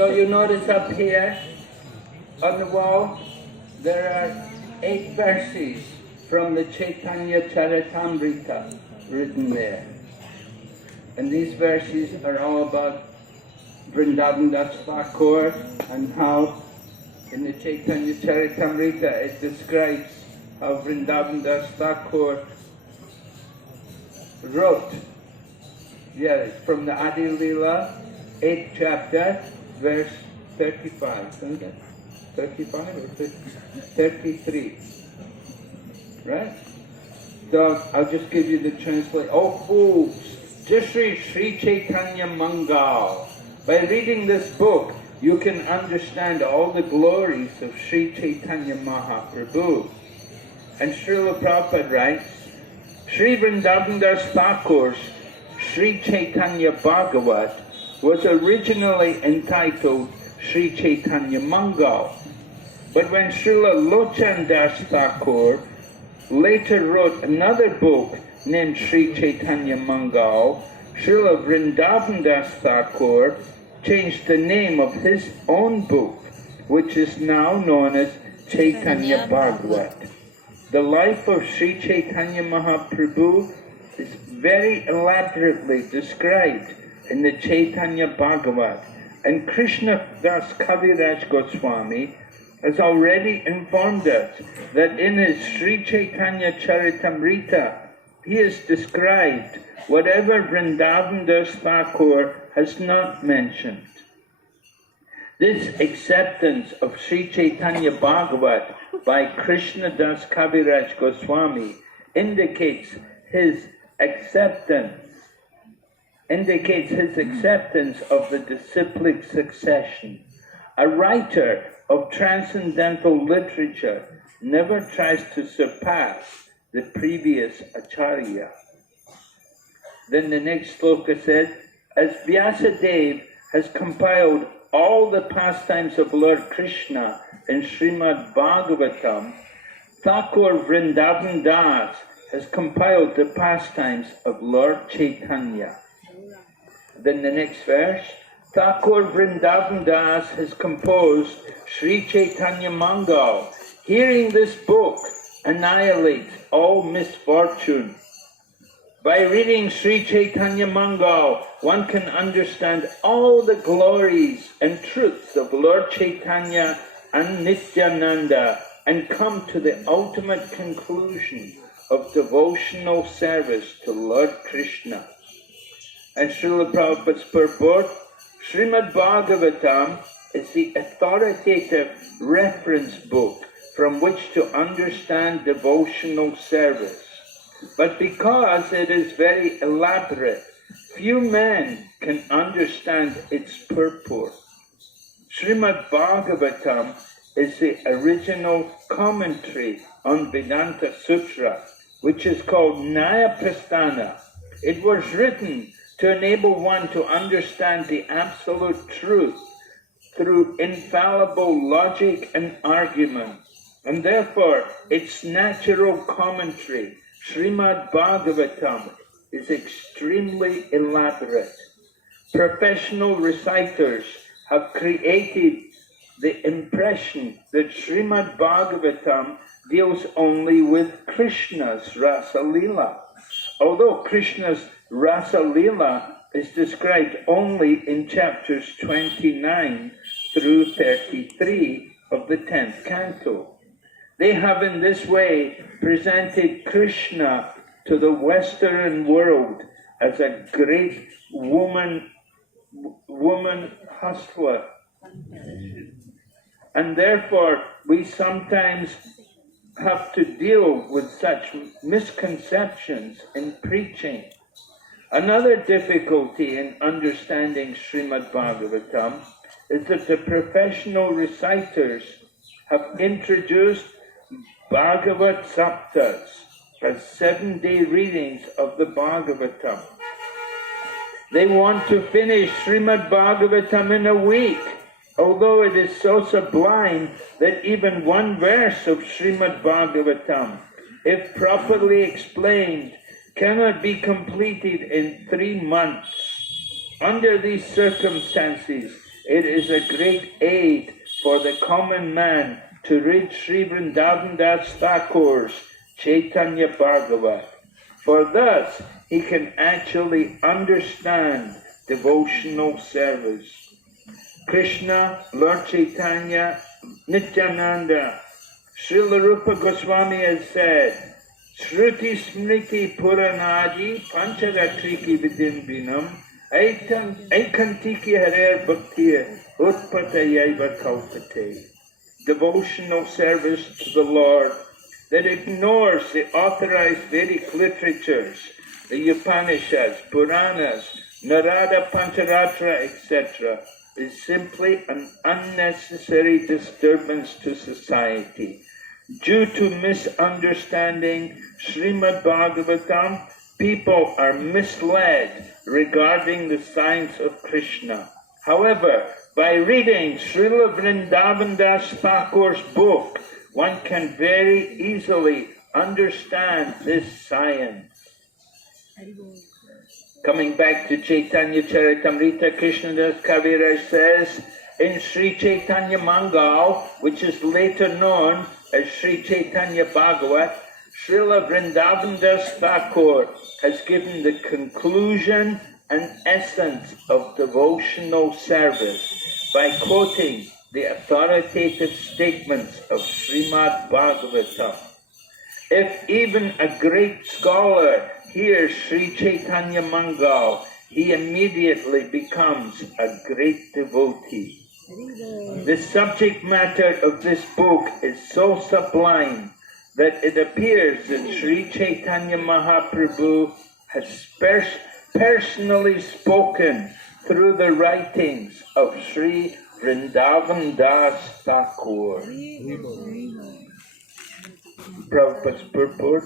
So you notice up here on the wall, there are 8 verses from the Chaitanya Charitamrita written there. And these verses are all about Vrindavan Das Thakur and how in the Chaitanya Charitamrita it describes how Vrindavan Das Thakur wrote. Yeah, it's from the Adi Leela, 8th chapter, verse 35, isn't it? 35 or 50? 33. Right? So I'll just give you the translation. Oh fools, just read Sri Chaitanya Mangal. By reading this book, you can understand all the glories of Sri Chaitanya Mahaprabhu. And Srila Prabhupada writes, Sri Vrindavan Das Thakur's Sri Chaitanya Bhagavat was originally entitled Sri Chaitanya Mangal. But when Srila Lochan Das Thakur later wrote another book named Sri Chaitanya Mangal, Srila Vrindavan Das Thakur changed the name of his own book, which is now known as Chaitanya Bhagavat. The life of Sri Chaitanya Mahaprabhu is very elaborately described in the Chaitanya Bhagavat, and Krishna Das Kaviraj Goswami has already informed us that in his Sri Chaitanya Charitamrita he has described whatever Vrindavan Das Thakur has not mentioned. This acceptance of Sri Chaitanya Bhagavat by Krishna Das Kaviraj Goswami indicates his acceptance of the disciplic succession. A writer of transcendental literature never tries to surpass the previous acharya. Then the next sloka said, as Vyasadeva has compiled all the pastimes of Lord Krishna in Srimad Bhagavatam, Thakur Vrindavan Das has compiled the pastimes of Lord Chaitanya. Then the next verse, Thakur Vrindavan Das has composed Sri Chaitanya Mangal. Hearing this book annihilates all misfortune. By reading Sri Chaitanya Mangal, one can understand all the glories and truths of Lord Chaitanya and Nityananda and come to the ultimate conclusion of devotional service to Lord Krishna. And Srila Prabhupada's purport, Srimad Bhagavatam is the authoritative reference book from which to understand devotional service. But because it is very elaborate, few men can understand its purport. Srimad Bhagavatam is the original commentary on Vedanta Sutra, which is called Nyaya Prasthana. It was written to enable one to understand the absolute truth through infallible logic and argument, and therefore its natural commentary, Srimad Bhagavatam, is extremely elaborate. Professional reciters have created the impression that Srimad Bhagavatam deals only with Krishna's Rasa Leela, although Krishna's Rasa Leela is described only in chapters 29 through 33 of the 10th canto. They have in this way presented Krishna to the Western world as a great woman hustler. And therefore we sometimes have to deal with such misconceptions in preaching. Another difficulty in understanding Srimad Bhagavatam is that the professional reciters have introduced Bhagavat Saptas as 7-day readings of the Bhagavatam. They want to finish Srimad Bhagavatam in a week, although it is so sublime that even one verse of Srimad Bhagavatam, if properly explained, cannot be completed in 3 months. Under these circumstances, It is a great aid for the common man to read Sri Vrindavan Das Thakur's Chaitanya Bhagavat, for thus he can actually understand devotional service. Krishna, Lord Chaitanya, Nityananda, Srila Rupa Goswami has said, Shruti Smriti Puranadi Panchagatriki Vidimbinam Aikantiki Harer Bhaktir Utpatayaiva Kalpate. Devotional service to the Lord that ignores the authorized Vedic literatures, the Upanishads, Puranas, Narada Pancharatra, etc., is simply an unnecessary disturbance to society. Due to misunderstanding Srimad Bhagavatam, people are misled regarding the signs of Krishna. However, by reading Srila Vrindavan Das Thakur's book, one can very easily understand this science. Coming back to Chaitanya Charitamrita, Krishnadas Kaviraj says, in Sri Chaitanya Mangal, which is later known as Sri Chaitanya Bhagavat, Srila Vrindavan Das Thakur has given the conclusion and essence of devotional service by quoting the authoritative statements of Srimad Bhagavatam. If even a great scholar hears Sri Chaitanya Mangal, he immediately becomes a great devotee. The subject matter of this book is so sublime that it appears that Sri Chaitanya Mahaprabhu has personally spoken through the writings of Sri Vrindavan Das Thakur. Prabhupada's purport.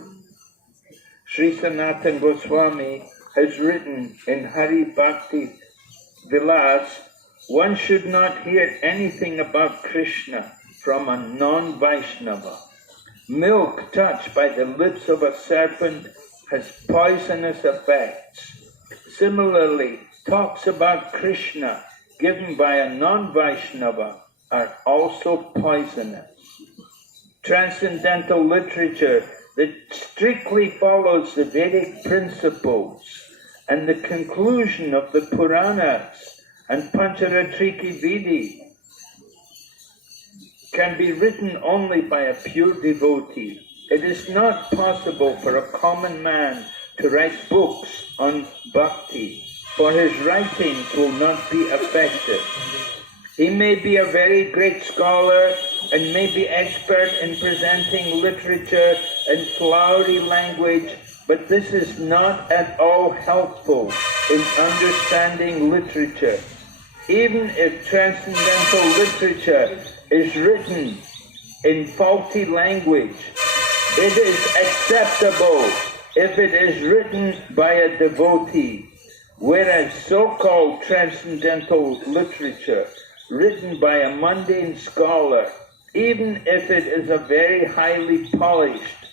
Sri Sanatana Goswami has written in Hari Bhakti Vilas, one should not hear anything about Krishna from a non-Vaishnava. Milk touched by the lips of a serpent has poisonous effects. Similarly, talks about Krishna given by a non-Vaishnava are also poisonous. Transcendental literature that strictly follows the Vedic principles and the conclusion of the Puranas and Pancharatriki Vidi can be written only by a pure devotee. It is not possible for a common man to write books on bhakti, for his writings will not be effective. He may be a very great scholar and may be expert in presenting literature in flowery language, but this is not at all helpful in understanding literature. Even if transcendental literature is written in faulty language, it is acceptable if it is written by a devotee, whereas so-called transcendental literature written by a mundane scholar, even if it is a very highly polished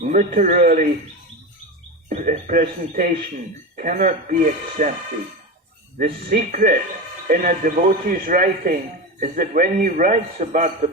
literary presentation, cannot be accepted. The secret in a devotee's writing is that when he writes about the